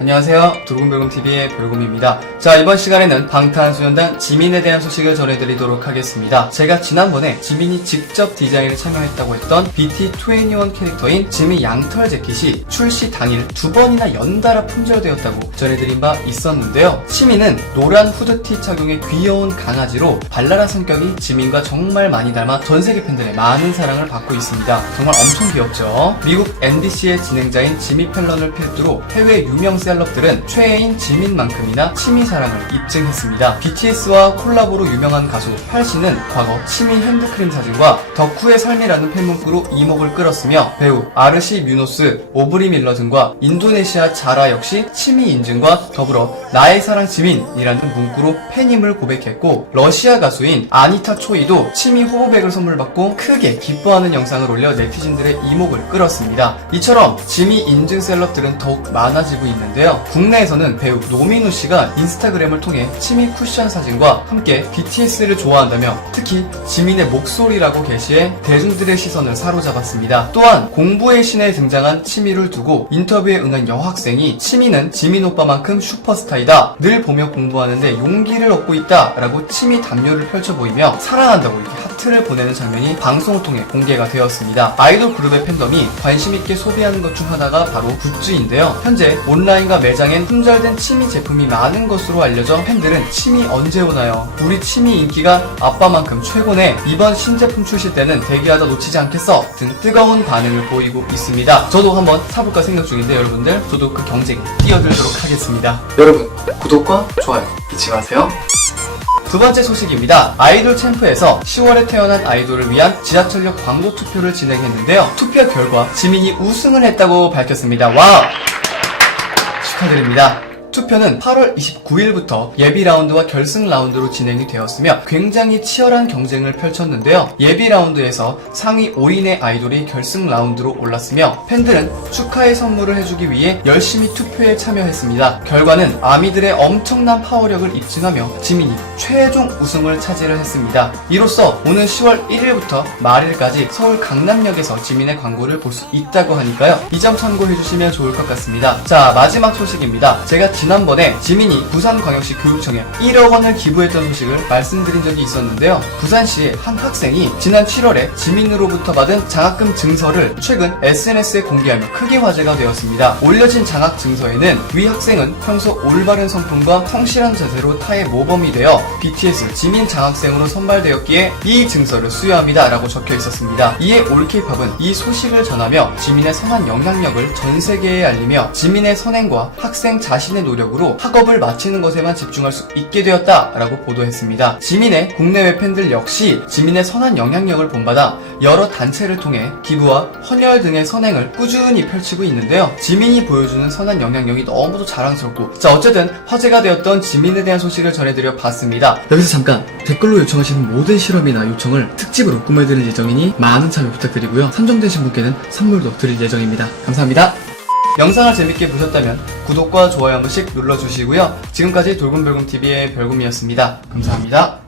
안녕하세요. 돌곰별곰TV의 별곰입니다. 자, 이번 시간에는 방탄소년단 지민에 대한 소식을 전해드리도록 하겠습니다. 제가 지난번에 지민이 직접 디자인을 참여했다고 했던 BT21 캐릭터인 지민 양털 재킷이 출시 당일 두 번이나 연달아 품절되었다고 전해드린 바 있었는데요. 치민은 노란 후드티 착용의 귀여운 강아지로 발랄한 성격이 지민과 정말 많이 닮아 전 세계 팬들의 많은 사랑을 받고 있습니다. 정말 엄청 귀엽죠? 미국 NBC의 진행자인 지미 펠런을 필두로 해외 유명 셀럽들은 최애인 지민만큼이나 치미 사랑을 입증했습니다. BTS와 콜라보로 유명한 가수 팔씨는 과거 치미 핸드크림 사진과 덕후의 삶이라는 팬문구로 이목을 끌었으며 배우 아르시 뮤노스, 오브리 밀러 등과 인도네시아 자라 역시 치미 인증과 더불어 나의 사랑 지민이라는 문구로 팬임을 고백했고 러시아 가수인 아니타 초이도 치미 호호백을 선물받고 크게 기뻐하는 영상을 올려 네티즌들의 이목을 끌었습니다. 이처럼 지미 인증 셀럽들은 더욱 많아지고 있는데 요. 국내에서는 배우 노민우 씨가 인스타그램을 통해 치미 쿠션 사진과 함께 BTS를 좋아한다며 특히 지민의 목소리라고 게시해 대중들의 시선을 사로잡았습니다. 또한 공부의 신에 등장한 치미를 두고 인터뷰에 응한 여학생이 치미는 지민 오빠만큼 슈퍼스타이다. 늘 보며 공부하는데 용기를 얻고 있다. 라고 치미 담요를 펼쳐 보이며 사랑한다고 이렇게 하트를 보내는 장면이 방송을 통해 공개가 되었습니다. 아이돌 그룹의 팬덤이 관심 있게 소비하는 것 중 하나가 바로 굿즈인데요. 현재 온라인 과 매장엔 품절된 치미 제품이 많은 것으로 알려져 팬들은 치미 언제 오나요? 우리 치미 인기가 아빠만큼 최고네. 이번 신제품 출시 때는 대기하다 놓치지 않겠어. 등 뜨거운 반응을 보이고 있습니다. 저도 한번 사볼까 생각 중인데 여러분들 저도 그 경쟁에 뛰어들도록 하겠습니다. 여러분 구독과 좋아요 잊지 마세요. 두 번째 소식입니다. 아이돌 챔프에서 10월에 태어난 아이돌을 위한 지하철역 광고 투표를 진행했는데요. 투표 결과 지민이 우승을 했다고 밝혔습니다. 와우! 축하드립니다. 투표는 8월 29일부터 예비 라운드와 결승 라운드로 진행이 되었으며 굉장히 치열한 경쟁을 펼쳤는데요. 예비 라운드에서 상위 5인의 아이돌이 결승 라운드로 올랐으며 팬들은 축하의 선물을 해주기 위해 열심히 투표에 참여했습니다. 결과는 아미들의 엄청난 파워력을 입증하며 지민이 최종 우승을 차지를 했습니다. 이로써 오는 10월 1일부터 말일까지 서울 강남역에서 지민의 광고를 볼 수 있다고 하니까요. 이 점 참고해주시면 좋을 것 같습니다. 자 마지막 소식입니다. 제가 지난번에 지민이 부산광역시 교육청에 1억 원을 기부했던 소식을 말씀드린 적이 있었는데요. 부산시의 한 학생이 지난 7월에 지민으로부터 받은 장학금 증서를 최근 SNS에 공개하며 크게 화제가 되었습니다. 올려진 장학 증서에는 위 학생은 평소 올바른 성품과 성실한 자세로 타의 모범이 되어 BTS 지민 장학생으로 선발되었기에 이 증서를 수여합니다. 라고 적혀 있었습니다. 이에 올케이팝은 이 소식을 전하며 지민의 선한 영향력을 전 세계에 알리며 지민의 선행과 학생 자신의 노력으로 학업을 마치는 것에만 집중할 수 있게 되었다라고 보도했습니다. 지민의 국내외 팬들 역시 지민의 선한 영향력을 본받아 여러 단체를 통해 기부와 헌혈 등의 선행을 꾸준히 펼치고 있는데요. 지민이 보여주는 선한 영향력이 너무도 자랑스럽고 자 어쨌든 화제가 되었던 지민에 대한 소식을 전해드려 봤습니다. 여기서 잠깐 댓글로 요청하시는 모든 실험이나 요청을 특집으로 꾸며드릴 예정이니 많은 참여 부탁드리고요. 선정되신 분께는 선물도 드릴 예정입니다. 감사합니다. 영상을 재밌게 보셨다면 구독과 좋아요 한 번씩 눌러주시고요. 지금까지 돌곰별곰TV의 별곰이었습니다. 감사합니다.